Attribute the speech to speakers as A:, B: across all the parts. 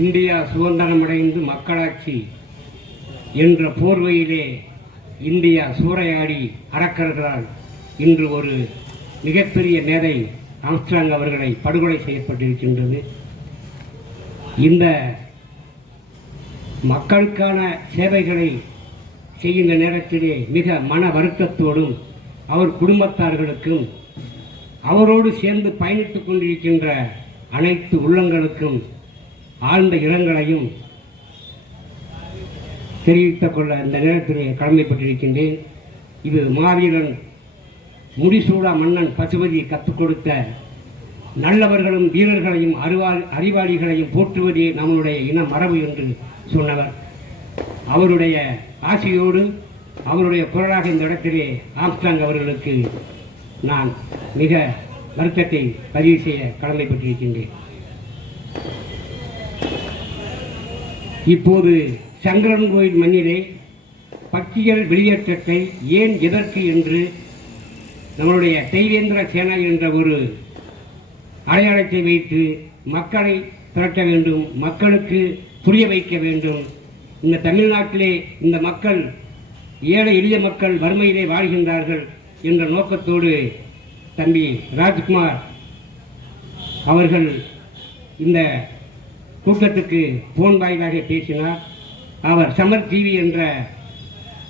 A: India சுதந்திரமடைந்து மக்களாட்சி என்ற போர்வையிலே India சூறையாடி அறக்கர்களால் இன்று ஒரு மிகப்பெரிய மேதை ஆம்ஸ்டாங் அவர்களை படுகொலை செய்யப்பட்டிருக்கின்றது இந்த மக்களுக்கான சேவைகளை செய்கின்ற நேரத்திலே மிக மன வருத்தத்தோடும் அவர் குடும்பத்தார்களுக்கும் அவரோடு சேர்ந்து பயணித்துக் கொண்டிருக்கின்ற அனைத்து உள்ளங்களுக்கும் ஆழ்ந்த இனங்களையும் தெரிவித்துக் கொள்ள இந்த நேரத்திலே கடமைப்பட்டிருக்கின்றேன் இது மாவீரன் முடிசூடா மன்னன் பசுபதி கற்றுக் கொடுத்த நல்லவர்களும் வீரர்களையும் அறிவா அறிவாளிகளையும் போற்றுவதே நம்மளுடைய இன மரபு என்று சொன்னவர் அவருடைய ஆசையோடு அவருடைய குரலாக இந்த இடத்திலே ஆம்ஸ்டாங் அவர்களுக்கு நான் மிக வருத்தத்தை பதிவு செய்ய கடமைப்பட்டிருக்கின்றேன் இப்போது சங்கரன் கோயில் மண்ணிலே பக்தியர் வெளியேற்றத்தை ஏன் எதற்கு என்று நம்மளுடைய தெய்வேந்திர சேனா என்ற ஒரு அடையாளத்தை வைத்து மக்களை திரட்ட வேண்டும் மக்களுக்கு புரிய வைக்க வேண்டும் இந்த தமிழ்நாட்டிலே இந்த மக்கள் ஏழை எளிய மக்கள் வறுமையிலே வாழ்கின்றார்கள் என்ற நோக்கத்தோடு தம்பி ராஜ்குமார் அவர்கள் இந்த கூட்டத்துக்கு போன் வாயிலாக பேசினார் அவர் சமர் டிவி என்ற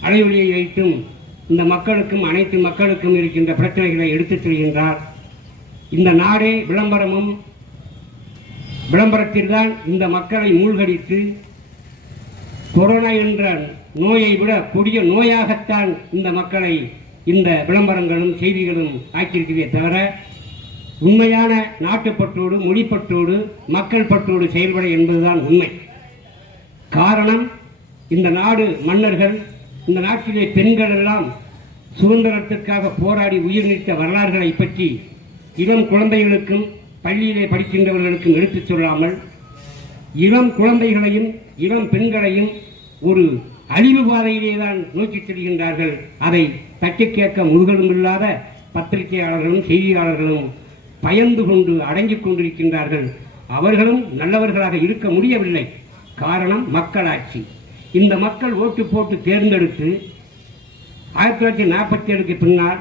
A: அலைவொலியை வைத்தும் இந்த மக்களுக்கும் அனைத்து மக்களுக்கும் இருக்கின்ற பிரச்சனைகளை எடுத்துச் செல்கின்றார் இந்த நாடே விளம்பரமும் விளம்பரத்தில்தான் இந்த மக்களை மூழ்கடித்து கொரோனா என்ற நோயை விட கொடிய நோயாகத்தான் இந்த மக்களை இந்த விளம்பரங்களும் செய்திகளும் ஆக்கியிருக்கவே தவிர உண்மையான நாட்டுப்பற்றோடு மொழிப்பற்றோடு மக்கள் பற்றோடு செயல்பட என்பதுதான் உண்மை காரணம் இந்த நாடு மன்னர்கள் இந்த நாட்டிலே பெண்கள் எல்லாம் சுதந்திரத்திற்காக போராடி உயிர் நீத்த வரலாறுகளை பற்றி இளம் குழந்தைகளுக்கும் பள்ளியிலே படிக்கின்றவர்களுக்கும் எடுத்துச் சொல்லாமல் இளம் குழந்தைகளையும் இளம் பெண்களையும் ஒரு அழிவு பாதையிலே தான் நோக்கி செல்கின்றார்கள் அதை தட்டி கேட்க முழுகலும் இல்லாத பத்திரிகையாளர்களும் செய்தியாளர்களும் பயந்து கொண்டு அடங்கிக் கொண்டிருக்கின்றார்கள் அவர்களும் நல்லவர்களாக இருக்க முடியவில்லை காரணம் மக்களாட்சி இந்த மக்கள் ஓட்டு போட்டு தேர்ந்தெடுத்து ஆயிரத்தி தொள்ளாயிரத்தி நாற்பத்தி ஏழுக்கு பின்னால்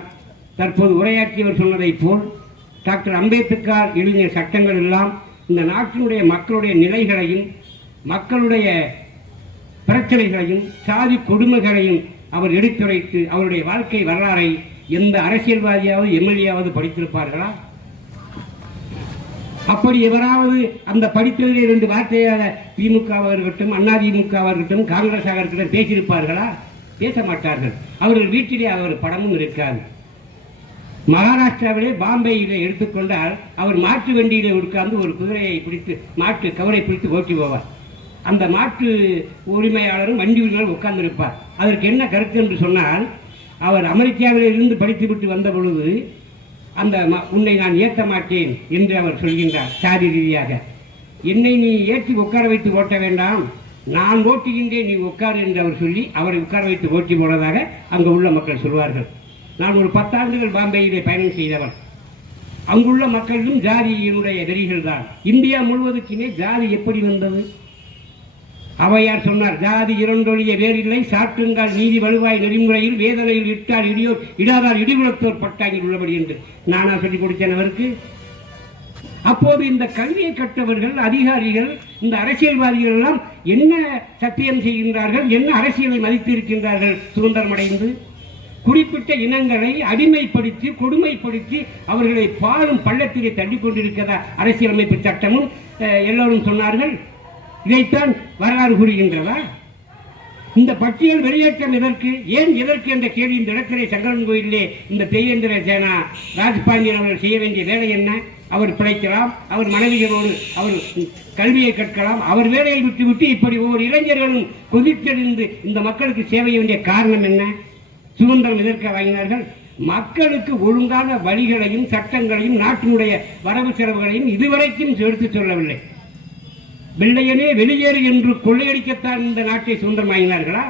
A: தற்போது உரையாற்றியவர் சொன்னதைப் போல் டாக்டர் அம்பேத்கர் எழுதிய சட்டங்கள் எல்லாம் இந்த நாட்டினுடைய மக்களுடைய நிலைகளையும் மக்களுடைய பிரச்சனைகளையும் சாதி கொடுமைகளையும் அவர் எடுத்துரைத்து அவருடைய வாழ்க்கை வரலாறை எந்த அரசியல்வாதியாவது எம்எல்ஏயாவது படித்திருப்பார்களா அப்படி எவராவது அந்த படித்ததிலே ரெண்டு வார்த்தையாக திமுக அவர்கிட்டும் அண்ணா திமுக இருக்கட்டும் காங்கிரஸ் இருக்கட்டும் பேசியிருப்பார்களா பேச மாட்டார்கள் அவர்கள் வீட்டிலே அவர் படமும் இருக்காது மகாராஷ்டிராவிலே பாம்பேயிலே எடுத்துக்கொண்டால் அவர் மாட்டு வண்டியிலே உட்கார்ந்து ஒரு குதிரையை பிடித்து மாட்டு கவரை பிடித்து ஓட்டி போவார் அந்த மாட்டு உரிமையாளரும் வண்டி உரிமையாளர் உட்கார்ந்திருப்பார் அதற்கு என்ன கருத்து என்று சொன்னால் அவர் அமெரிக்காவிலே இருந்து படித்துவிட்டு வந்த பொழுது அந்த உன்னை நான் ஏற்ற மாட்டேன் என்று அவர் சொல்கின்றார் சாதி ரீதியாக என்னை நீ ஏற்றி உட்கார வைத்து ஓட்ட வேண்டாம் நான் ஓட்டுகின்றேன் நீ உட்கார் என்று அவர் சொல்லி அவரை உட்கார வைத்து ஓட்டி போனதாக அங்கு உள்ள மக்கள் சொல்வார்கள் நான் ஒரு பத்தாண்டுகள் பாம்பேயிலே பயணம் செய்தவன் அங்குள்ள ஜாதி ஜாதியினுடைய எதிரிகள் தான் இந்தியா முழுவதுக்குமே ஜாதி எப்படி வந்தது அவையார் சொன்னார் ஜாதி இரண்டொழிய வேறில்லை சாற்றுங்கால் நீதி வலுவாய் நெறிமுறையில் வேதனையில் இட்டால் இடியோர் இடாதார் இடிகுலத்தோர் பட்டாங்கில் உள்ளபடி என்று நானா சொல்லி கொடுத்தேன் அவருக்கு அப்போது இந்த கல்வியை கற்றவர்கள் அதிகாரிகள் இந்த அரசியல்வாதிகள் எல்லாம் என்ன சத்தியம் செய்கின்றார்கள் என்ன அரசியலை மதித்திருக்கின்றார்கள் சுதந்திரமடைந்து குறிப்பிட்ட இனங்களை அடிமைப்படுத்தி கொடுமைப்படுத்தி அவர்களை பாலும் பள்ளத்திலே தள்ளி கொண்டிருக்கிறதா அரசியலமைப்பு சட்டமும் எல்லோரும் சொன்னார்கள் இதைத்தான் வரலாறு கூறுகின்றதா இந்த பட்டியல் வெளியேற்றம் எதற்கு ஏன் எதற்கு என்ற கேள்வி இந்த இடத்திலே சங்கரன் கோயிலே இந்த தெய்வேந்திர சேனா ராஜ்பாண்டியன் அவர்கள் செய்ய வேண்டிய வேலை என்ன அவர் பிழைக்கலாம் அவர் மனைவிகளோடு அவர் கல்வியை கற்கலாம் அவர் வேலையை விட்டு விட்டு இப்படி ஒவ்வொரு இளைஞர்களும் கொதித்தெழுந்து இந்த மக்களுக்கு சேவை வேண்டிய காரணம் என்ன சுதந்திரம் எதிர்க்க வாங்கினார்கள் மக்களுக்கு ஒழுங்கான வழிகளையும் சட்டங்களையும் நாட்டினுடைய வரவு செலவுகளையும் இதுவரைக்கும் எடுத்துச் சொல்லவில்லை வெள்ளையனே வெளியேறு என்று கொள்ளையடிக்கத்தான் இந்த நாட்டை சுதந்திரமாகினார்களா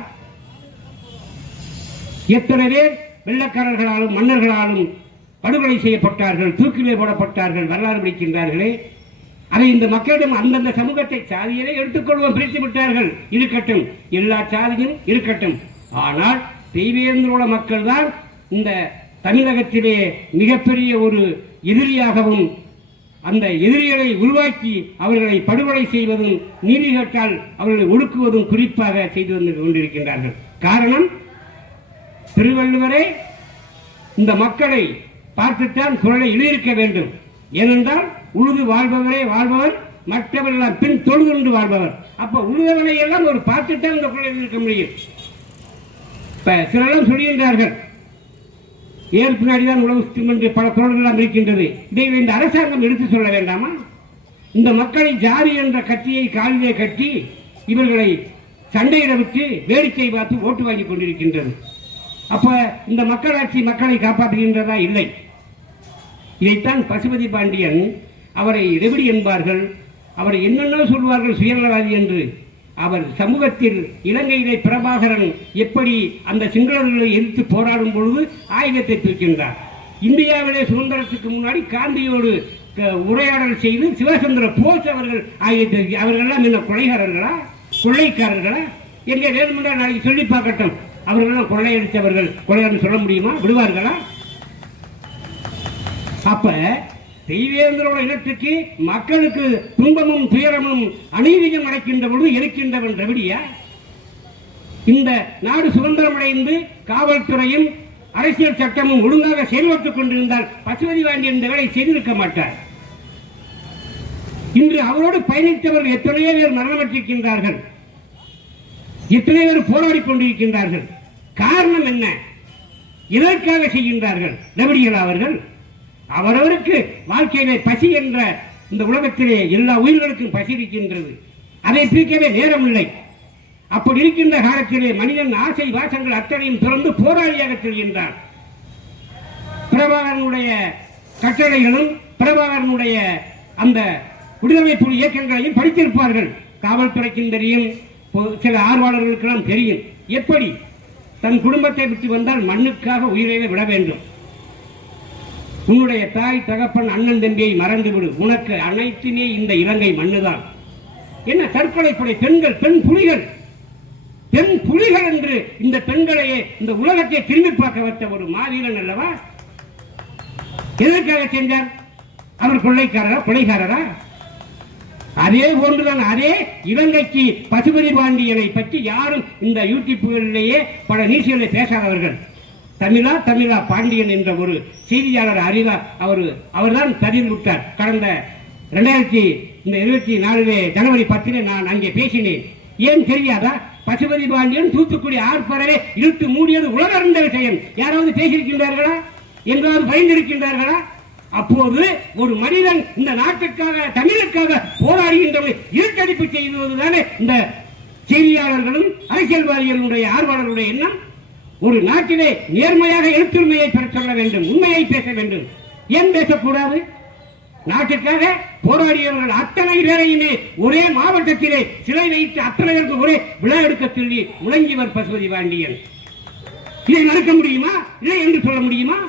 A: எத்தனை பேர் வெள்ளக்காரர்களாலும் மன்னர்களாலும் படுகொலை செய்யப்பட்டார்கள் தூக்கிலே போடப்பட்டார்கள் வரலாறு பிடிக்கின்றார்களே அதை இந்த மக்களிடம் அந்தந்த சமூகத்தை சாதியிலே எடுத்துக்கொள்வோம் பிரித்து விட்டார்கள் இருக்கட்டும் எல்லா சாதியும் இருக்கட்டும் ஆனால் தெய்வேந்திரோட மக்கள் தான் இந்த தமிழகத்திலே மிகப்பெரிய ஒரு எதிரியாகவும் அந்த எதிரிகளை உருவாக்கி அவர்களை படுகொலை செய்வதும் நீதி கேட்டால் அவர்களை ஒடுக்குவதும் குறிப்பாக செய்து வந்து கொண்டிருக்கின்றார்கள் காரணம் திருவள்ளுவரே இந்த மக்களை பார்த்துத்தான் குரலை எழுதியிருக்க வேண்டும் ஏனென்றால் உழுது வாழ்பவரே வாழ்பவர் மற்றவர்கள் பின் தொழுது கொண்டு வாழ்பவர் அப்ப உழுதவனை எல்லாம் ஒரு பார்த்துத்தான் இந்த குரலை எழுதியிருக்க முடியும் இப்ப சொல்கின்றார்கள் ஏன் தான் உழவு சுற்றும் என்று பல குரல்களாம் இருக்கின்றது இதை இந்த அரசாங்கம் எடுத்து சொல்ல வேண்டாமா இந்த மக்களை ஜாதி என்ற கட்சியை காலிலே கட்டி இவர்களை சண்டையிட விட்டு வேடிக்கை பார்த்து ஓட்டு வாங்கி கொண்டிருக்கின்றது அப்ப இந்த மக்களாட்சி மக்களை காப்பாற்றுகின்றதா இல்லை இதைத்தான் பசுபதி பாண்டியன் அவரை இடைவெளி என்பார்கள் அவரை என்னென்ன சொல்வார்கள் சுயநலவாதி என்று அவர் சமூகத்தில் இலங்கையிலே பிரபாகரன் எப்படி அந்த சிங்களர்களை எதிர்த்து போராடும் பொழுது ஆயுதத்தை தூக்கின்றார் இந்தியாவிலே சுதந்திரத்துக்கு முன்னாடி காந்தியோடு உரையாடல் செய்து சிவசந்திர போஸ் அவர்கள் ஆயுதத்தை அவர்கள்லாம் என்ன கொலைகாரர்களா கொள்ளைக்காரர்களா எங்கே வேணுமென்றால் நாளைக்கு சொல்லி பார்க்கட்டும் அவர்களெல்லாம் கொள்ளையடித்தவர்கள் கொள்ளையாடுன்னு சொல்ல முடியுமா விடுவார்களா அப்போ தெய்வேந்திரோட இனத்துக்கு மக்களுக்கு துன்பமும் துயரமும் அநீதியும் அடைக்கின்ற பொழுது இருக்கின்றவன் ரவிடியா இந்த நாடு சுதந்திரம் அடைந்து காவல்துறையும் அரசியல் சட்டமும் ஒழுங்காக செயல்பட்டுக் கொண்டிருந்தால் பசுபதி வாங்கி இந்த வேலை செய்திருக்க மாட்டார் இன்று அவரோடு பயணித்தவர்கள் எத்தனையோ பேர் மரணமற்றிருக்கின்றார்கள் எத்தனை பேர் போராடி கொண்டிருக்கின்றார்கள் காரணம் என்ன இதற்காக செய்கின்றார்கள் ரவிடிகள் அவர்கள் அவரவருக்கு வாழ்க்கையிலே பசி என்ற இந்த உலகத்திலே எல்லா உயிர்களுக்கும் பசி இருக்கின்றது அதை பிரிக்கவே நேரம் இல்லை அப்படி இருக்கின்ற காலத்திலே மனிதன் ஆசை வாசங்கள் அத்தனையும் திறந்து போராளியாக செல்கின்றான் பிரபாகரனுடைய கட்டளைகளும் பிரபாகரனுடைய அந்த விடுதலை புலி இயக்கங்களையும் படித்திருப்பார்கள் காவல்துறைக்கும் தெரியும் சில ஆர்வலர்களுக்கெல்லாம் தெரியும் எப்படி தன் குடும்பத்தை விட்டு வந்தால் மண்ணுக்காக உயிரை விட வேண்டும் உன்னுடைய தாய் தகப்பன் அண்ணன் தம்பியை மறந்துவிடு உனக்கு அனைத்துமே இந்த இலங்கை மண்ணுதான் என்ன தற்கொலை படை பெண்கள் பெண் புலிகள் பெண் புலிகள் என்று இந்த பெண்களையே இந்த உலகத்தை திரும்பி பார்க்க வைத்த ஒரு மாவீரன் அல்லவா எதற்காக சென்றார் அவர் கொள்ளைக்காரரா கொலைகாரரா அதே போன்றுதான் அதே இலங்கைக்கு பசுபதி பாண்டியனை பற்றி யாரும் இந்த யூடியூப்களிலேயே பல நிகழ்ச்சிகளில் பேசாதவர்கள் தமிழா தமிழா பாண்டியன் என்ற ஒரு செய்தியாளர் அறிவா அவர் அவர்தான் விட்டார் கடந்த ரெண்டாயிரத்தி இந்த இருபத்தி நாலு ஜனவரி பத்திலே நான் அங்கே பேசினேன் ஏன் தெரியாதா பசுபதி பாண்டியன் தூத்துக்குடி ஆர்ப்பரவே இருட்டு மூடியது உலகறிந்த விஷயம் யாராவது பேசியிருக்கின்றார்களா என்றாவது பயந்திருக்கின்றார்களா அப்போது ஒரு மனிதன் இந்த நாட்டுக்காக தமிழுக்காக போராடுகின்றது இருட்டடிப்பு செய்வதுதானே இந்த செய்தியாளர்களும் அரசியல்வாதிகளுடைய ஆர்வலர்களுடைய எண்ணம் ஒரு நாட்டிலே நேர்மையாக எழுத்துரிமையை பெற சொல்ல வேண்டும் உண்மையை பேச வேண்டும் ஏன் பேசக்கூடாது நாட்டிற்காக போராடியவர்கள் அத்தனை பேரையுமே ஒரே மாவட்டத்திலே சிலை வைத்து அத்தனை பேருக்கு ஒரே விழா எடுக்க சொல்லி முழங்கியவர் பசுபதி பாண்டியன் இதை நடக்க முடியுமா இல்லை என்று சொல்ல முடியுமா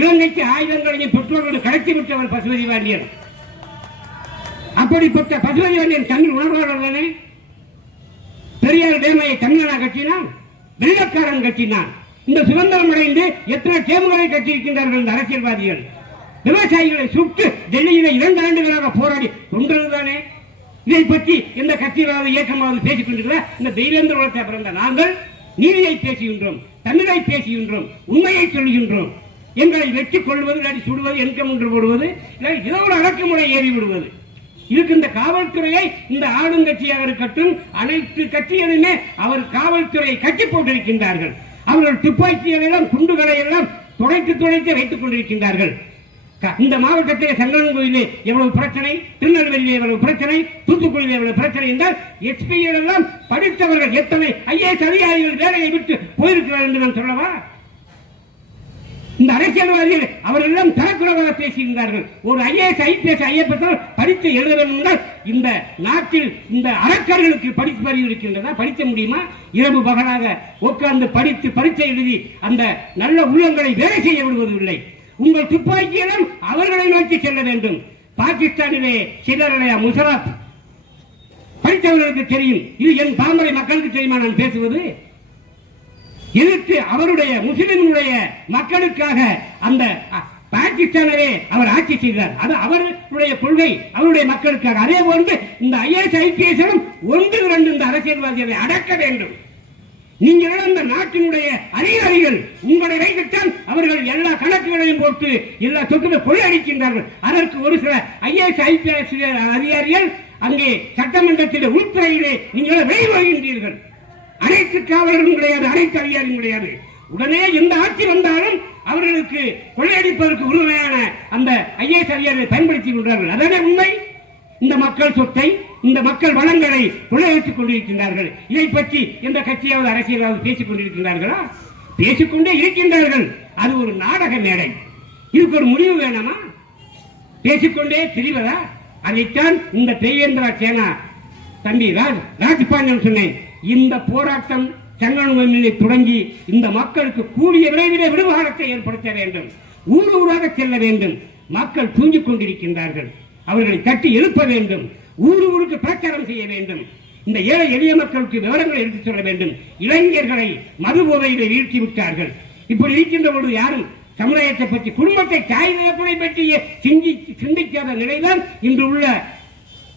A: இலங்கைக்கு ஆயுதங்களையும் பெற்றோர்கள் கடத்தி விட்டவர் பசுபதி பாண்டியன் அப்படிப்பட்ட பசுபதி பாண்டியன் தமிழ் உணர்வாளர் தானே பெரியார் டேமையை தமிழனாக கட்டினான் வெள்ளக்காரன் கட்டினான் இந்த சுதந்திரம் அடைந்து எத்தனை டேமுகளை கட்டியிருக்கின்றார்கள் இந்த அரசியல்வாதிகள் விவசாயிகளை சுட்டு டெல்லியில இரண்டு ஆண்டுகளாக போராடி தானே இதை பற்றி எந்த கட்சியிலாவது இயக்கமாவது பேசிக் கொண்டிருக்கிற இந்த தெய்வேந்திர உலகத்தை பிறந்த நாங்கள் நீதியை பேசுகின்றோம் தமிழை பேசுகின்றோம் உண்மையை சொல்கின்றோம் எங்களை வெற்றி கொள்வது இல்லாட்டி சுடுவது என்கம் ஒன்று போடுவது இல்லை ஒரு அடக்குமுறை ஏறி விடுவது இருக்கின்ற காவல்துறையை இந்த ஆளுங்கட்சியாக இருக்கட்டும் அனைத்து கட்சிகளுமே அவர் காவல்துறையை கட்டி போட்டிருக்கின்றார்கள் அவர்கள் துப்பாக்கிகள் எல்லாம் குண்டுகளை எல்லாம் துடைத்து துடைத்து வைத்துக் கொண்டிருக்கின்றார்கள் இந்த மாவட்டத்தில் சங்கரன்கோயிலே எவ்வளவு பிரச்சனை திருநெல்வேலியிலே எவ்வளவு பிரச்சனை தூத்துக்குடியிலே எவ்வளவு பிரச்சனை என்றால் எஸ்பிகள் எல்லாம் படித்தவர்கள் எத்தனை ஐஏஎஸ் அதிகாரிகள் வேலையை விட்டு போயிருக்கிறார் என்று நான் சொல்லவா இந்த அரசியல்வாதிகள் அவரெல்லாம் தரக்குறவாக பேசியிருந்தார்கள் ஒரு ஐஏஎஸ் ஐபிஎஸ் ஐஎஃப்எஸ் படித்து எழுத வேண்டும் இந்த நாட்டில் இந்த அரக்கர்களுக்கு படித்து அறிவு இருக்கின்றதா படிக்க முடியுமா இரவு பகலாக உட்கார்ந்து படித்து பரிச்சை எழுதி அந்த நல்ல உள்ளங்களை வேலை செய்ய விடுவதில்லை உங்கள் துப்பாக்கியிடம் அவர்களை நோக்கி செல்ல வேண்டும் பாகிஸ்தானிலே சிலருடைய முஷராப் படித்தவர்களுக்கு தெரியும் இது என் பாமரை மக்களுக்கு தெரியுமா நான் பேசுவது எதிர்த்து அவருடைய முஸ்லிம்களுடைய மக்களுக்காக அந்த பாகிஸ்தானவே அவர் ஆட்சி செய்தார் அது அவருடைய கொள்கை அவருடைய மக்களுக்காக அதே போன்று இந்த ஐஎஸ் ஐபிஎஸ் ஒன்று இரண்டு இந்த அரசியல்வாதிகளை அடக்க வேண்டும் நீங்கள் இந்த நாட்டினுடைய அதிகாரிகள் உங்களை வைத்துத்தான் அவர்கள் எல்லா கணக்குகளையும் போட்டு எல்லா சொத்துமே கொள்ளையடிக்கின்றார்கள் அதற்கு ஒரு சில ஐஏஎஸ் ஐபிஎஸ் அதிகாரிகள் அங்கே சட்டமன்றத்தில் உள்துறையிலே நீங்கள் வெளிவருகின்றீர்கள் அனைத்து காவலரும் கிடையாது அனைத்து அதிகாரியும் கிடையாது உடனே எந்த ஆட்சி வந்தாலும் அவர்களுக்கு கொள்ளையடிப்பதற்கு உரிமையான அந்த ஐஏஎஸ் அதிகாரிகளை பயன்படுத்தி கொள்கிறார்கள் அதான உண்மை இந்த மக்கள் சொத்தை இந்த மக்கள் வளங்களை கொள்ளையடித்துக் கொண்டிருக்கின்றார்கள் இதை பற்றி எந்த கட்சியாவது அரசியலாவது பேசிக் கொண்டிருக்கிறார்களா பேசிக்கொண்டே இருக்கின்றார்கள் அது ஒரு நாடக மேடை இதுக்கு ஒரு முடிவு வேணாமா பேசிக்கொண்டே திரிவதா அதைத்தான் இந்த தெய்வேந்திரா சேனா தம்பி ராஜ் ராஜ்பாண்டன் சொன்னேன் இந்த போராட்டம் சங்கநல்லூரிலே தொடங்கி இந்த மக்களுக்கு கூடிய விரைவிலே விடுவாரத்தை ஏற்படுத்த வேண்டும் ஊர் ஊராக செல்ல வேண்டும் மக்கள் தூங்கிக் கொண்டிருக்கின்றார்கள் அவர்களை தட்டி எழுப்ப வேண்டும் ஊர் ஊருக்கு பிரச்சாரம் செய்ய வேண்டும் இந்த ஏழை எளிய மக்களுக்கு விவரங்களை எடுத்துச் சொல்ல வேண்டும் இளைஞர்களை மது போதையிலே வீழ்த்தி விட்டார்கள் இப்படி இருக்கின்ற பொழுது யாரும் சமுதாயத்தை பற்றி குடும்பத்தை தாய் நிலப்படை பற்றி சிந்தி சிந்திக்காத நிலைதான் இன்று உள்ள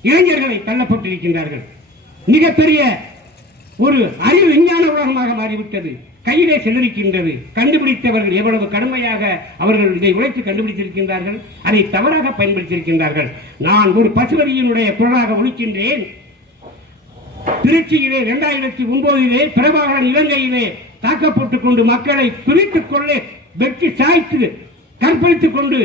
A: இளைஞர்களை தள்ளப்பட்டிருக்கின்றார்கள் மிகப்பெரிய ஒரு அறிவு விஞ்ஞான உலகமாக மாறிவிட்டது கையிலே சிதறிக்கின்றது கண்டுபிடித்தவர்கள் எவ்வளவு கடுமையாக அவர்கள் இதை உழைத்து கண்டுபிடித்திருக்கின்றார்கள் அதை தவறாக பயன்படுத்தியிருக்கின்றார்கள் நான் ஒரு பசுவரியினுடைய குரலாக ஒழிக்கின்றேன் திருச்சியிலே இரண்டாயிரத்தி ஒன்பதிலே பிரபாகரன் இலங்கையிலே தாக்கப்பட்டுக் கொண்டு மக்களை துரித்துக் கொள்ளே வெற்றி சாய்த்து கற்பழித்துக் கொண்டு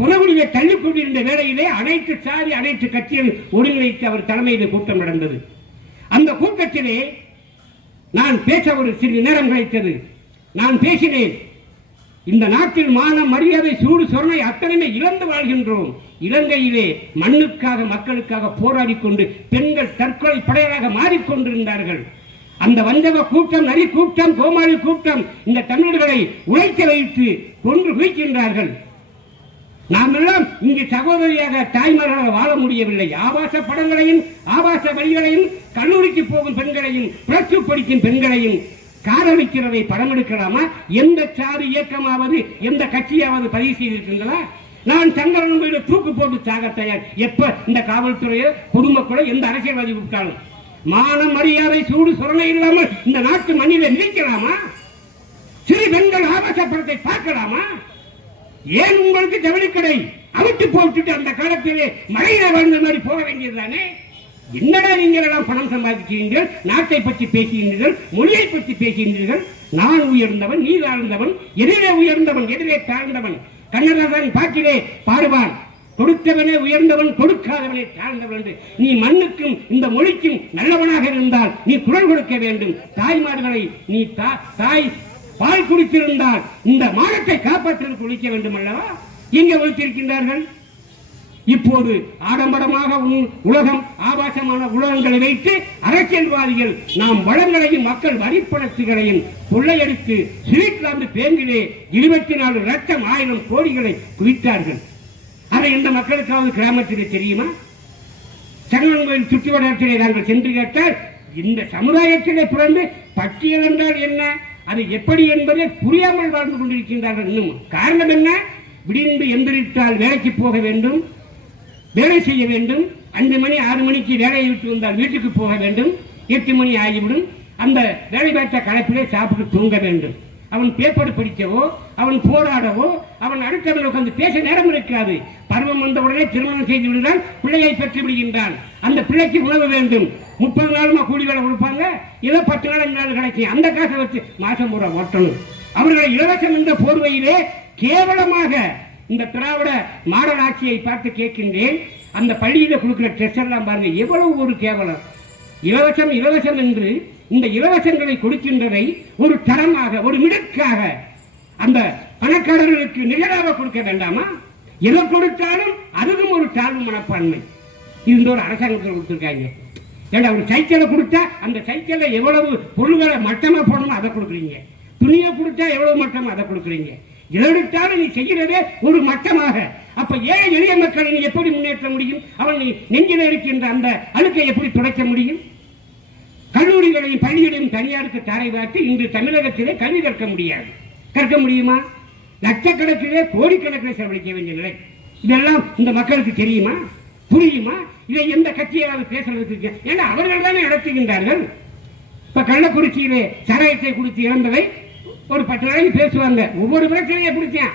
A: புறகுடியை தள்ளிக் கொண்டிருந்த வேளையிலே அனைத்து சாதி அனைத்து கட்சிகள் ஒருங்கிணைத்து அவர் தலைமையில் கூட்டம் நடந்தது அந்த கூட்டத்திலே நான் பேச ஒரு சிறிது நேரம் கிடைத்தது நான் பேசினேன் இந்த நாட்டில் மானம் மரியாதை சூடு சொரணை அத்தனையுமே இழந்து வாழ்கின்றோம் இலங்கையிலே மண்ணுக்காக மக்களுக்காக போராடி கொண்டு பெண்கள் தற்கொலை படையராக மாறிக்கொண்டிருந்தார்கள் அந்த வஞ்சக கூட்டம் நரி கூட்டம் கோமாளி கூட்டம் இந்த தமிழர்களை உழைக்க வைத்து கொன்று குவிக்கின்றார்கள் நாமெல்லாம் இங்கு சகோதரியாக தாய்மார்களாக வாழ முடியவில்லை ஆபாச படங்களையும் ஆபாச வழிகளையும் கல்லூரிக்கு போகும் பெண்களையும் பிளஸ் டூ படிக்கும் பெண்களையும் காதலிக்கிறதை படம் எடுக்கலாமா எந்த சாதி இயக்கமாவது எந்த கட்சியாவது பதிவு செய்திருக்கின்றன நான் சங்கரன் கோயில தூக்கு போட்டு சாக தயார் எப்ப இந்த காவல்துறையோ பொதுமக்களோ எந்த அரசியல்வாதி கூப்பிட்டாலும் மானம் மரியாதை சூடு சுரணை இல்லாமல் இந்த நாட்டு மண்ணில நினைக்கலாமா சிறு பெண்கள் ஆபாச படத்தை பார்க்கலாமா ஏன் உங்களுக்கு ஜவுளிக்கடை அமைத்து போட்டுட்டு அந்த காலத்திலே மழையில வாழ்ந்த மாதிரி போக வேண்டியதுதானே என்னடா நீங்கள் எல்லாம் பணம் சம்பாதிக்கிறீர்கள் நாட்டை பற்றி பேசுகின்றீர்கள் மொழியை பற்றி பேசுகின்றீர்கள் நான் உயர்ந்தவன் நீ தாழ்ந்தவன் எதிரே உயர்ந்தவன் எதிரே தாழ்ந்தவன் கண்ணதாசன் பாட்டிலே பாடுவான் கொடுத்தவனே உயர்ந்தவன் கொடுக்காதவனே தாழ்ந்தவன் என்று நீ மண்ணுக்கும் இந்த மொழிக்கும் நல்லவனாக இருந்தால் நீ குரல் கொடுக்க வேண்டும் தாய்மார்களை நீ தாய் பால் குடித்திருந்தால் இந்த மானத்தை காப்பாற்றுவதற்கு குளிக்க வேண்டும் அல்லவா எங்கே ஒழித்திருக்கின்றார்கள் இப்போது ஆடம்பரமாக உலகம் ஆபாசமான உலகங்களை வைத்து அரசியல்வாதிகள் நாம் வளங்களையும் மக்கள் வரிப்பணத்துகளையும் கொள்ளையடித்து சுவிட்லாந்து பேங்கிலே இருபத்தி நாலு லட்சம் ஆயிரம் கோடிகளை குவித்தார்கள் அதை இந்த மக்களுக்காவது கிராமத்திலே தெரியுமா சங்கரன் சுற்றி சுற்று நாங்கள் சென்று கேட்டால் இந்த சமுதாயத்திலே பிறந்து பட்டியல் என்றால் என்ன அது எப்படி என்பதை புரியாமல் வாழ்ந்து கொண்டிருக்கின்றார்கள் இன்னும் காரணம் என்ன விடிந்து எந்திரித்தால் வேலைக்கு போக வேண்டும் வேலை செய்ய வேண்டும் அஞ்சு மணி ஆறு மணிக்கு வேலையை விட்டு வந்தால் வீட்டுக்கு போக வேண்டும் எட்டு மணி ஆகிவிடும் அந்த வேலை பார்த்த கலப்பிலே சாப்பிட்டு தூங்க வேண்டும் அவன் பேப்பர் படிக்கவோ அவன் போராடவோ அவன் அடுத்தவர்கள் உட்காந்து பேச நேரம் இருக்காது பருவம் வந்தவுடனே திருமணம் செய்து விடுகிறான் பிள்ளையை பெற்று விடுகின்றான் அந்த பிள்ளைக்கு உணவு வேண்டும் முப்பது நாளுமா கூலி வேலை கொடுப்பாங்க இதை பத்து நாள் நாள் கிடைக்கும் அந்த காசை வச்சு மாசம் பூரா ஓட்டணும் அவர்களை இலவசம் என்ற போர்வையிலே கேவலமாக இந்த திராவிட மாடல் ஆட்சியை பார்த்து கேட்கின்றேன் அந்த பள்ளியில் கொடுக்குற ட்ரெஸ் எல்லாம் பாருங்க எவ்வளவு ஒரு கேவலம் இலவசம் இலவசம் என்று இந்த இலவசங்களை கொடுக்கின்றதை ஒரு தரமாக ஒரு மிடுக்காக அந்த பணக்காரர்களுக்கு நிகழாக கொடுக்க வேண்டாமா எதை கொடுத்தாலும் அதுவும் ஒரு தாழ்வு மனப்பான்மை இது ஒரு அரசாங்கத்தில் கொடுத்துருக்காங்க ஏன்னா ஒரு சைக்கிளை கொடுத்தா அந்த சைக்கிளில் எவ்வளவு பொருள்களை மட்டமாக போடணுமோ அதை கொடுக்குறீங்க துணியை கொடுத்தா எவ்வளவு மட்டமாக அதை கொடுக்குறீங்க எடுத்தாலும் நீ செய்கிறதே ஒரு மட்டமாக அப்போ ஏன் எளிய மக்களை நீ எப்படி முன்னேற்ற முடியும் அவன் நீ நெஞ்சில் இருக்கின்ற அந்த அழுக்கை எப்படி துடைக்க முடியும் கல்லூரிகளையும் பள்ளிகளையும் தனியாருக்கு தரை வாட்டி இன்று தமிழகத்திலே கல்வி கற்க முடியாது கற்க முடியுமா லட்சக்கணக்கிலே கோடிக்கணக்கில் செலவழிக்க வேண்டிய நிலை இதெல்லாம் இந்த மக்களுக்கு தெரியுமா புரியுமா இதை எந்த கட்சியாவது பேசுறதுக்கு ஏன்னா அவர்கள் தானே நடத்துகின்றார்கள் இப்ப கள்ளக்குறிச்சியிலே சராயத்தை குடித்து இறந்தவை ஒரு பத்து நாளைக்கு பேசுவாங்க ஒவ்வொரு பிரச்சனையை குடிச்சேன்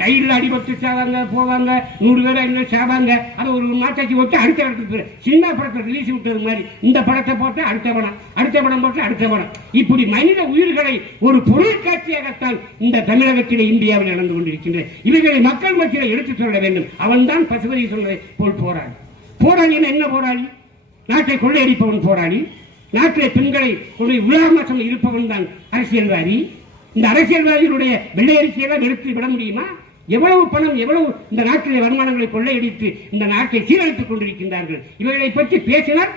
A: ரயிலில் அடிபட்டு சேவாங்க போவாங்க நூறு பேர் என்ன சேவாங்க அதை ஒரு நாட்டைக்கு போட்டு அடுத்த இடத்துக்கு சின்ன படத்தை ரிலீஸ் விட்டது மாதிரி இந்த படத்தை போட்டு அடுத்த படம் அடுத்த படம் போட்டு அடுத்த படம் இப்படி மனித உயிர்களை ஒரு பொருள் காட்சியாகத்தான் இந்த தமிழகத்திலே இந்தியாவில் நடந்து கொண்டிருக்கின்றது இவர்களை மக்கள் மத்தியில் எடுத்துச் சொல்ல வேண்டும் அவன்தான் பசுபதி சொல்வதை போல் போராடி போராடி என்ன போராளி நாட்டை கொள்ளையடிப்பவன் போராளி நாட்டிலே பெண்களை கொள்ளை உலாமாசம் இருப்பவன் தான் அரசியல்வாதி இந்த அரசியல்வாதிகளுடைய அரிசியெல்லாம் நிறுத்தி விட முடியுமா எவ்வளவு பணம் எவ்வளவு இந்த நாட்டிலே வருமானங்களை கொள்ளையடித்து இந்த நாட்டை சீரழித்துக் கொண்டிருக்கின்றார்கள் இவர்களை பற்றி பேசினார்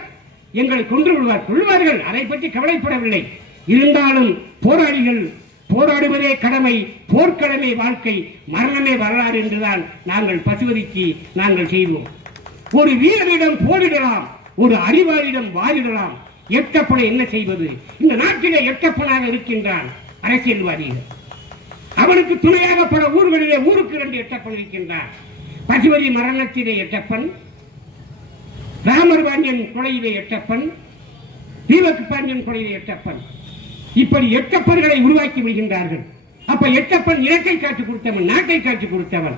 A: எங்களை கொன்று விடுவார் கொள்வார்கள் அதை பற்றி கவலைப்படவில்லை இருந்தாலும் போராளிகள் போராடுவதே கடமை போர்க்கடமை வாழ்க்கை மரணமே வரலாறு என்றுதான் நாங்கள் பசுவதிக்கு நாங்கள் செய்வோம் ஒரு வீரனிடம் போரிடலாம் ஒரு அறிவாளிடம் வாரிடலாம் எட்டப்பனை என்ன செய்வது இந்த நாட்டிலே எட்டப்பனாக இருக்கின்றான் அரசியல்வாதிகள் அவனுக்கு துணையாக பல ஊர்களிலே ஊருக்கு இரண்டு எட்டப்பன் இருக்கின்றார் பசுபதி மரணத்திலே எட்டப்பன் ராமர் பாண்டியன் கொலையிலே எட்டப்பன் தீபக் பாண்டியன் கொலையிலே எட்டப்பன் இப்படி எட்டப்பன்களை உருவாக்கி விடுகின்றார்கள் அப்ப எட்டப்பன் இலக்கை காட்சி கொடுத்தவன் நாட்டை காட்சி கொடுத்தவன்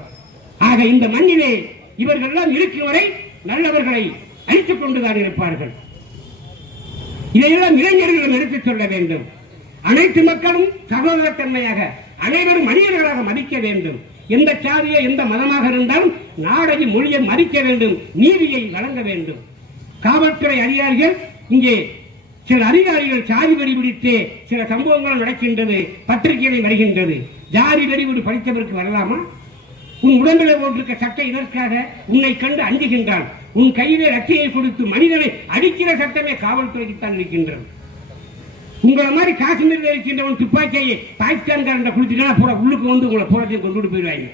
A: ஆக இந்த மண்ணிலே இவர்கள் எல்லாம் இருக்கும் வரை நல்லவர்களை அழித்துக் கொண்டுதான் இருப்பார்கள் இதையெல்லாம் இளைஞர்களிடம் எடுத்துச் சொல்ல வேண்டும் அனைத்து மக்களும் சகோதரத்தன்மையாக அனைவரும் மனிதர்களாக மதிக்க வேண்டும் எந்த சாதியை எந்த மதமாக இருந்தாலும் நாடகி மொழியை மதிக்க வேண்டும் நீதியை வழங்க வேண்டும் காவல்துறை அதிகாரிகள் இங்கே சில அதிகாரிகள் சாதி வரி பிடித்து சில சம்பவங்கள் நடக்கின்றது பத்திரிகைகளை வருகின்றது ஜாதி வெறிவிடு படித்தவருக்கு வரலாமா உன் உடம்பில் போட்டிருக்க சட்டை இதற்காக உன்னை கண்டு அஞ்சுகின்றான் உன் கையிலே ரக்கையை கொடுத்து மனிதனை அடிக்கிற சட்டமே காவல்துறைக்குத்தான் இருக்கின்றது உங்களை மாதிரி காஷ்மீரில் இருக்கின்றவன் துப்பாக்கியை பாகிஸ்தான்காரன் கொடுத்துட்டா போட உள்ளுக்கு வந்து உங்களை புறத்தையும் கொண்டு போயிடுவாங்க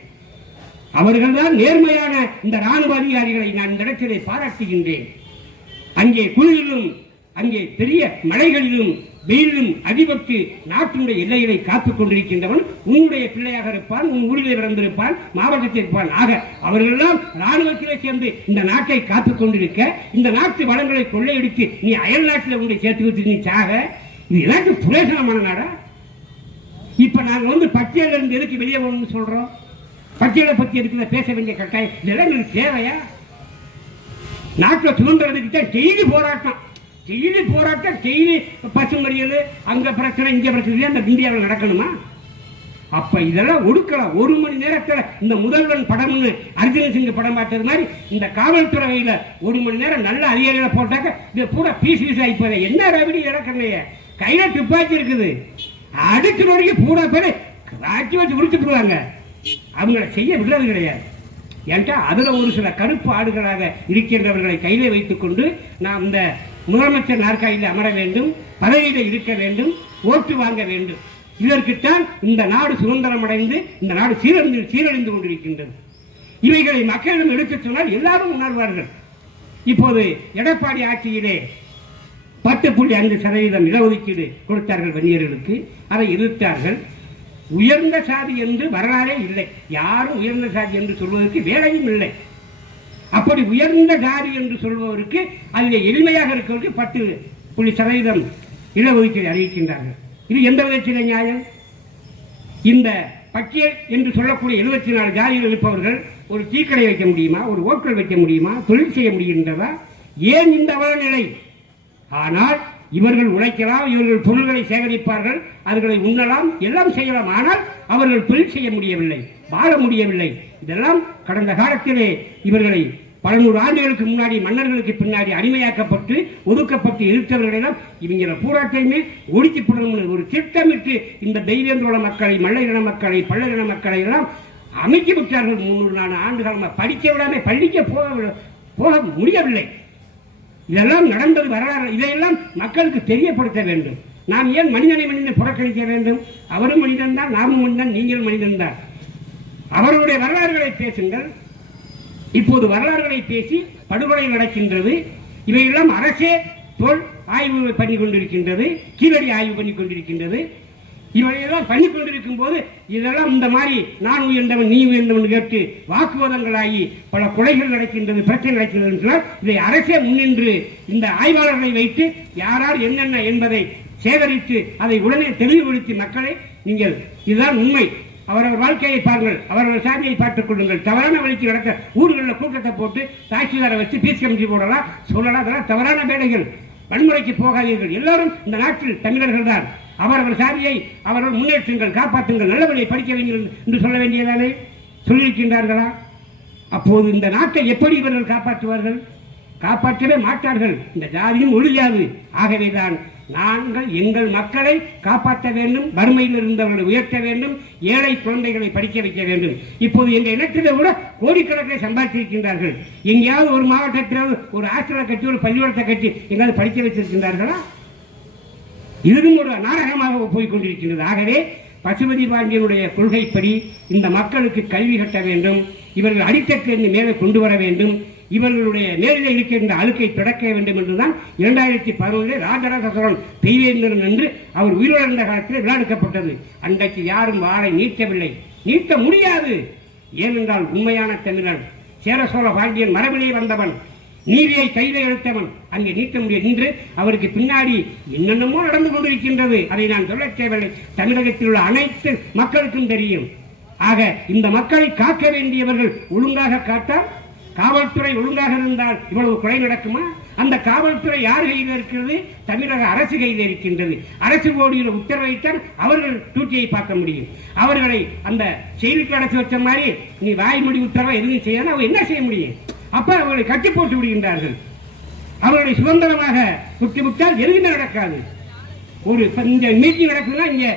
A: அவர்கள் தான் நேர்மையான இந்த ராணுவ அதிகாரிகளை நான் இந்த இடத்திலே பாராட்டுகின்றேன் அங்கே குளிரிலும் அங்கே பெரிய மலைகளிலும் வெயிலும் அடிபட்டு நாட்டினுடைய எல்லைகளை காத்துக் கொண்டிருக்கின்றவன் உன்னுடைய பிள்ளையாக இருப்பான் உன் ஊரிலே பிறந்திருப்பான் மாவட்டத்தில் இருப்பான் ஆக அவர்களெல்லாம் ராணுவத்திலே சேர்ந்து இந்த நாட்டை காத்துக் கொண்டிருக்க இந்த நாட்டு வளங்களை கொள்ளையடித்து நீ அயல் நாட்டில் உன்னை சேர்த்து வச்சு நீ சாக இது எனக்கு புரேசனமான நாடா இப்போ நாங்கள் வந்து பட்டியலில் இருந்து எதுக்கு வெளியே போகணும்னு சொல்கிறோம் பட்டியலை பற்றி எதுக்கு பேச வேண்டிய கட்டாயம் இதெல்லாம் எனக்கு தேவையா நாட்டில் சுதந்திரத்துக்கு தான் டெய்லி போராட்டம் டெய்லி போராட்டம் டெய்லி பசுமறியல் அங்கே பிரச்சனை இங்கே பிரச்சனை அந்த இந்தியாவில் நடக்கணுமா அப்போ இதெல்லாம் ஒடுக்கலாம் ஒரு மணி நேரத்தில் இந்த முதல்வன் படம்னு அர்ஜுன சிங் படம் பார்த்தது மாதிரி இந்த காவல்துறையில் ஒரு மணி நேரம் நல்ல அதிகாரிகளை போட்டாக்க இது பூரா பீஸ் பீஸ் ஆகி போதே என்ன ரவிடி இறக்கணையே கையில துப்பாக்கி இருக்குது அடிச்சு நொறுக்கி பூரா பேரு ராட்சி வச்சு உரிச்சுட்டுருவாங்க அவங்கள செய்ய விடுறது கிடையாது ஏன்ட்டா அதில் ஒரு சில கருப்பு ஆடுகளாக இருக்கின்றவர்களை வைத்துக் வைத்துக்கொண்டு நாம் இந்த முதலமைச்சர் நாற்காலியில் அமர வேண்டும் பதவியில் இருக்க வேண்டும் ஓட்டு வாங்க வேண்டும் இதற்குத்தான் இந்த நாடு சுதந்திரம் அடைந்து இந்த நாடு சீரழிந்து சீரழிந்து கொண்டிருக்கின்றது இவைகளை மக்களிடம் எடுக்க சொன்னால் எல்லாரும் உணர்வார்கள் இப்போது எடப்பாடி ஆட்சியிலே பத்து புள்ளி ஐந்து சதவீதம் இடஒதுக்கீடு கொடுத்தார்கள் வன்னியர்களுக்கு அதை எதிர்த்தார்கள் உயர்ந்த சாதி என்று வரலாறே இல்லை யாரும் உயர்ந்த சாதி என்று சொல்வதற்கு வேலையும் இல்லை அப்படி உயர்ந்த சாதி என்று சொல்பவருக்கு அதில் எளிமையாக இருக்கிறது பத்து புள்ளி சதவீதம் இடஒதுக்கீடு அறிவிக்கின்றார்கள் இது எந்த விதத்தில நியாயம் இந்த பட்டியல் என்று சொல்லக்கூடிய எழுபத்தி நாலு ஜாதிகள் இருப்பவர்கள் ஒரு தீக்கடை வைக்க முடியுமா ஒரு ஹோட்டல் வைக்க முடியுமா தொழில் செய்ய முடிகின்றதா ஏன் இந்த அவலநிலை ஆனால் இவர்கள் உழைக்கலாம் இவர்கள் பொருள்களை சேகரிப்பார்கள் அவர்களை உண்ணலாம் எல்லாம் செய்யலாம் ஆனால் அவர்கள் தொழில் செய்ய முடியவில்லை வாழ முடியவில்லை இதெல்லாம் கடந்த காலத்திலே இவர்களை பல நூறு ஆண்டுகளுக்கு முன்னாடி மன்னர்களுக்கு பின்னாடி அடிமையாக்கப்பட்டு ஒதுக்கப்பட்டு இருந்தவர்களிடம் இவங்கள போராட்டமே ஒடுக்கிப்படணும்னு ஒரு திட்டமிட்டு இந்த தெய்வேந்திரோட மக்களை மல்லையின மக்களை இன மக்களை எல்லாம் அமைக்கி விட்டார்கள் முன்னூறு நாலு ஆண்டு காலமாக படிக்க விடாமல் பள்ளிக்க போக போக முடியவில்லை இதெல்லாம் நடந்தது வரலாறு இதையெல்லாம் மக்களுக்கு தெரியப்படுத்த வேண்டும் நாம் ஏன் மனிதனை மனிதனை புறக்கணிக்க வேண்டும் அவரும் மனிதன் தான் நாமும் மனிதன் நீங்களும் மனிதன் தான் அவருடைய வரலாறுகளை பேசுங்கள் இப்போது வரலாறுகளை பேசி படுகொலை நடக்கின்றது இவையெல்லாம் அரசே தோல் ஆய்வு பண்ணி கொண்டிருக்கின்றது கீழடி ஆய்வு பண்ணி கொண்டிருக்கின்றது இவரையெல்லாம் பண்ணி கொண்டிருக்கும் போது இதெல்லாம் இந்த மாதிரி நான் உயர்ந்தவன் நீ உயர்ந்தவன் கேட்டு வாக்குவாதங்களாகி பல கொலைகள் நடக்கின்றது பிரச்சனை நடக்கிறது என்றால் இதை அரசே முன்னின்று இந்த ஆய்வாளர்களை வைத்து யாரார் என்னென்ன என்பதை சேகரித்து அதை உடனே தெளிவுபடுத்தி மக்களை நீங்கள் இதுதான் உண்மை அவரவர் வாழ்க்கையை பாருங்கள் அவரவர் சாமியை பார்த்துக் கொள்ளுங்கள் தவறான வழிக்கு நடக்க ஊர்களில் கூட்டத்தை போட்டு தாசில்தாரை வச்சு பீஸ் கமிட்டி போடலாம் சொல்லலாம் அதெல்லாம் தவறான வேலைகள் வன்முறைக்கு போகாதீர்கள் எல்லாரும் இந்த நாட்டில் தமிழர்கள் தான் அவரவர் சாதியை அவர்கள் முன்னேற்றுங்கள் காப்பாற்றுங்கள் நல்ல படிக்க வேண்டும் என்று சொல்ல வேண்டியதானே சொல்லியிருக்கின்றார்களா அப்போது இந்த நாட்டை எப்படி இவர்கள் காப்பாற்றுவார்கள் காப்பாற்றவே மாட்டார்கள் இந்த ஜாதியும் ஒழியாது ஆகவேதான் நாங்கள் எங்கள் மக்களை காப்பாற்ற வேண்டும் வறுமையில் இருந்தவர்களை உயர்த்த வேண்டும் ஏழை குழந்தைகளை படிக்க வைக்க வேண்டும் இப்போது எங்கள் இனத்திலே கூட கோடிக்கணக்கில் சம்பாதிச்சிருக்கின்றார்கள் எங்கேயாவது ஒரு மாவட்டத்தில் ஒரு ஆசிரியர் கட்சி ஒரு பள்ளிக்கூடத்தை கட்டி எங்களால் படிக்க வச்சிருக்கின்றார்களா இதுவும் ஒரு நாடகமாக போய் ஆகவே பசுபதி பாண்டியனுடைய கொள்கைப்படி இந்த மக்களுக்கு கல்வி கட்ட வேண்டும் இவர்கள் அடித்தக்கு மேலே கொண்டு வர வேண்டும் இவர்களுடைய நேரில் இருக்கின்ற அழுக்கை தொடக்க வேண்டும் என்றுதான் இரண்டாயிரத்தி பதினொன்றில் ராஜராஜ சோழன் பெய்வேந்தன் என்று அவர் உயிரிழந்த காலத்தில் விளாடுக்கப்பட்டது அன்றைக்கு யாரும் வாழை நீட்டவில்லை நீட்ட முடியாது ஏனென்றால் உண்மையான தமிழன் சேர சோழ பாண்டியன் மரபிலே வந்தவன் நீதியை கைதை எடுத்தவன் அங்கே நீட்ட முடியும் என்று அவருக்கு பின்னாடி என்னென்னமோ நடந்து கொண்டிருக்கின்றது அதை நான் சொல்ல தேவையில்லை தமிழகத்தில் உள்ள அனைத்து மக்களுக்கும் தெரியும் ஆக இந்த மக்களை காக்க வேண்டியவர்கள் ஒழுங்காக காட்டால் காவல்துறை ஒழுங்காக இருந்தால் இவ்வளவு கொலை நடக்குமா அந்த காவல்துறை யார் கையில் இருக்கிறது தமிழக அரசு கையில் இருக்கின்றது அரசு ஓடியில் உத்தரவைத்தால் அவர்கள் டியூட்டியை பார்க்க முடியும் அவர்களை அந்த செயலுக்கு அடைச்சி வச்ச மாதிரி நீ வாய்மொழி உத்தரவை எதுவும் செய்யாமல் அவங்க என்ன செய்ய முடியும் அப்போ அவர்களை கட்டி போட்டு விடுகின்றார்கள் அவர்களை சுதந்திரமாக முட்டி முட்டால் எதுவுமே நடக்காது ஒரு இந்த மீட்டிங் நடக்குதுன்னா இங்கே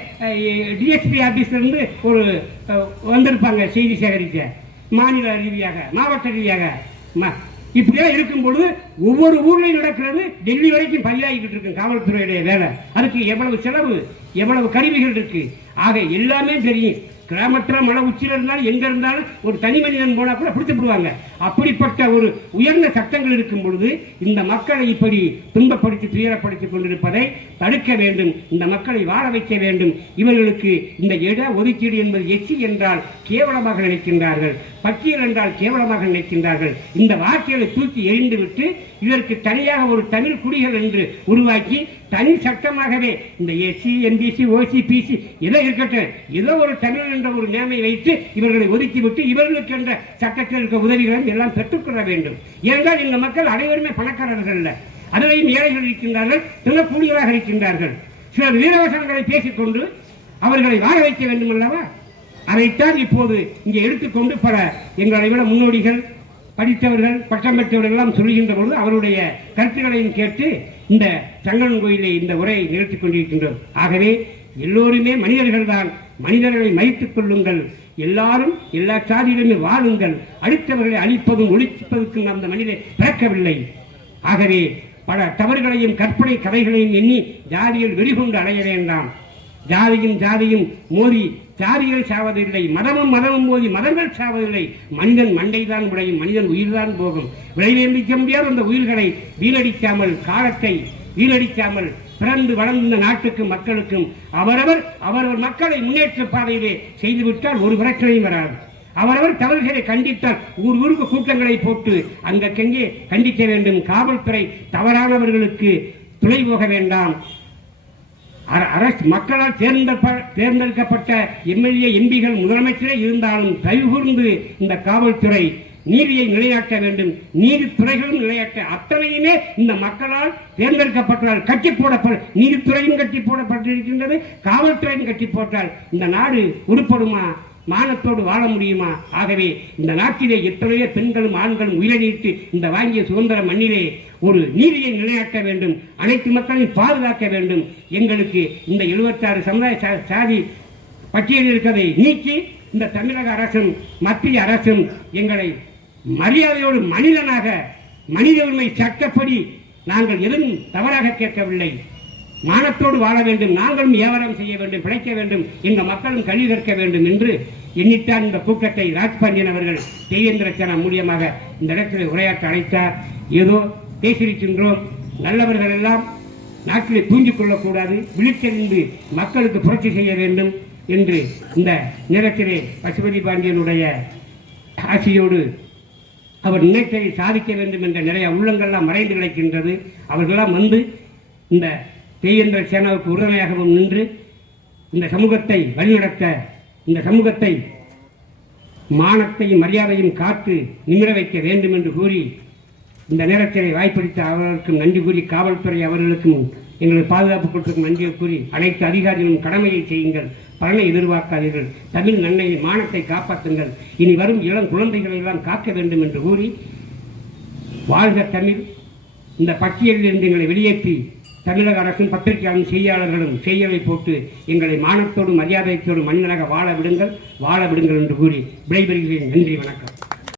A: டிஎஸ்பி ஆஃபீஸ்லேருந்து ஒரு வந்திருப்பாங்க செய்தி சேகரிக்க மாநில ரீதியாக மாவட்ட ரீதியாக இப்படியா இருக்கும் பொழுது ஒவ்வொரு ஊர்லையும் நடக்கிறது டெல்லி வரைக்கும் பள்ளியாகிட்டு இருக்கு காவல்துறையுடைய வேலை அதுக்கு எவ்வளவு செலவு எவ்வளவு கருவிகள் இருக்கு ஆக எல்லாமே தெரியும் கிராமத்தில் மழை உச்சியில் இருந்தாலும் எங்கே இருந்தாலும் ஒரு தனி மனிதன் போனால் கூட பிடித்து விடுவாங்க அப்படிப்பட்ட ஒரு உயர்ந்த சட்டங்கள் இருக்கும் பொழுது இந்த மக்களை இப்படி துன்பப்படுத்தி துயரப்படுத்தி கொண்டிருப்பதை தடுக்க வேண்டும் இந்த மக்களை வாழ வைக்க வேண்டும் இவர்களுக்கு இந்த இட ஒதுக்கீடு என்பது எச்சி என்றால் கேவலமாக நினைக்கின்றார்கள் பட்டியல் என்றால் கேவலமாக நினைக்கின்றார்கள் இந்த வார்த்தைகளை தூக்கி எறிந்துவிட்டு இதற்கு தனியாக ஒரு தமிழ் குடிகள் என்று உருவாக்கி தனி சட்டமாகவே இந்த எஸ்சி என்பிசி ஓசி பிசி எதோ இருக்கட்டும் ஏதோ ஒரு தமிழ் என்ற ஒரு நிலைமை வைத்து இவர்களை ஒதுக்கிவிட்டு இவர்களுக்கு என்ற சட்டத்தில் இருக்க உதவிகளும் எல்லாம் பெற்றுக்கொள்ள வேண்டும் ஏனென்றால் இந்த மக்கள் அனைவருமே பணக்காரர்கள் இல்லை அதுவையும் ஏழைகள் இருக்கின்றார்கள் நல்ல இருக்கின்றார்கள் சிலர் வீரவசனங்களை பேசிக்கொண்டு அவர்களை வாழ வைக்க வேண்டும் அல்லவா அதைத்தான் இப்போது இங்கே எடுத்துக்கொண்டு பல எங்களை விட முன்னோடிகள் படித்தவர்கள் பட்டம் பெற்றவர்கள் எல்லாம் சொல்கின்ற பொழுது அவருடைய கருத்துக்களையும் கேட்டு இந்த சங்கரன் கோயிலை இந்த உரையை நிகழ்த்தி கொண்டிருக்கின்றோம் ஆகவே எல்லோருமே மனிதர்கள் தான் மனிதர்களை மதித்துக் கொள்ளுங்கள் எல்லாரும் எல்லா சாதியிலுமே வாழுங்கள் அடித்தவர்களை அழிப்பதும் ஒழிப்பதற்கும் அந்த மனிதனை பிறக்கவில்லை ஆகவே பல தவறுகளையும் கற்பனை கதைகளையும் எண்ணி ஜாதியில் வெறிகொண்டு அடைய வேண்டாம் ஜாதியும் ஜாதியும் மோதி ஜாதிகள் சாவதில்லை மதமும் மதமும் மோதி மதங்கள் சாவதில்லை மனிதன் மண்டைதான் விளையும் மனிதன் உயிர்தான் போகும் விளைவேந்தி செம்பியார் அந்த உயிர்களை வீணடிக்காமல் காலத்தை வீணடிக்காமல் பிறந்து வளர்ந்த நாட்டுக்கும் மக்களுக்கும் அவரவர் அவரவர் மக்களை முன்னேற்ற பாதையிலே செய்துவிட்டால் ஒரு பிரச்சனையும் வராது அவரவர் தவறுகளை கண்டித்தால் ஊர் ஊருக்கு கூட்டங்களை போட்டு கெங்கே கண்டிக்க வேண்டும் காவல்துறை தவறானவர்களுக்கு துணை போக வேண்டாம் அரசு மக்களால் தேர்ந்தெடுக்கப்பட்ட எம்எல்ஏ எம்பிகள் முதலமைச்சரே இருந்தாலும் தயவுகூர்ந்து இந்த காவல்துறை நீதியை நிலையாட்ட வேண்டும் நீதித்துறைகளும் நிலையாட்ட அத்தனையுமே இந்த மக்களால் தேர்ந்தெடுக்கப்பட்டால் கட்டி போடப்பட நீதித்துறையும் கட்டி போடப்பட்டிருக்கின்றது காவல்துறையும் கட்டி போட்டால் இந்த நாடு உருப்படுமா மானத்தோடு வாழ முடியுமா ஆகவே இந்த நாட்டிலே எத்தனையோ பெண்களும் ஆண்களும் உயிரிழந்து இந்த வாங்கிய சுதந்திர மண்ணிலே ஒரு நீதியை நிலையாட்ட வேண்டும் அனைத்து மக்களையும் பாதுகாக்க வேண்டும் எங்களுக்கு இந்த எழுபத்தாறு சமுதாய சாதி பட்டியலில் இருக்கதை நீக்கி இந்த தமிழக அரசும் மத்திய அரசும் எங்களை மரியாதையோடு மனிதனாக மனித உரிமை சட்டப்படி நாங்கள் எதுவும் தவறாக கேட்கவில்லை மானத்தோடு வாழ வேண்டும் நாங்களும் வியாபாரம் செய்ய வேண்டும் பிழைக்க வேண்டும் இந்த மக்களும் கல்வி கற்க வேண்டும் என்று எண்ணிட்டார் இந்த கூட்டத்தை ராஜ்பாண்டியன் அவர்கள் சேனா மூலியமாக இந்த இடத்தில் உரையாற்ற அழைத்தார் ஏதோ பேசியிருக்கின்றோம் நல்லவர்கள் எல்லாம் நாட்டில் தூங்கி கொள்ளக்கூடாது விழித்தெறிந்து மக்களுக்கு புரட்சி செய்ய வேண்டும் என்று இந்த நேரத்திலே பசுபதி பாண்டியனுடைய ஆசையோடு அவர் நினைத்ததை சாதிக்க வேண்டும் என்ற நிறைய உள்ளங்கள்லாம் மறைந்து கிடைக்கின்றது அவர்களெல்லாம் வந்து இந்த பேயன்பர் சேனாவுக்கு உறுதுணையாகவும் நின்று இந்த சமூகத்தை வழிநடத்த இந்த சமூகத்தை மானத்தையும் மரியாதையும் காத்து நிமிர வைக்க வேண்டும் என்று கூறி இந்த நேரத்தினை வாய்ப்பளித்த அவர்களுக்கும் நன்றி கூறி காவல்துறை அவர்களுக்கும் எங்களது பாதுகாப்பு கொடுத்த நன்றியை கூறி அனைத்து அதிகாரிகளும் கடமையை செய்யுங்கள் பலனை எதிர்பார்க்காதீர்கள் தமிழ் நன்னையை மானத்தை காப்பாற்றுங்கள் இனி வரும் இளம் குழந்தைகளை எல்லாம் காக்க வேண்டும் என்று கூறி வாழ்க தமிழ் இந்த பட்டியலில் இருந்து எங்களை வெளியேற்றி தமிழக அரசும் பத்திரிகையாளரும் செய்தியாளர்களும் செய்யவை போட்டு எங்களை மானத்தோடும் மரியாதையத்தோடும் மன்னராக வாழ விடுங்கள் வாழ விடுங்கள் என்று கூறி விடைபெறுகிறேன் நன்றி வணக்கம்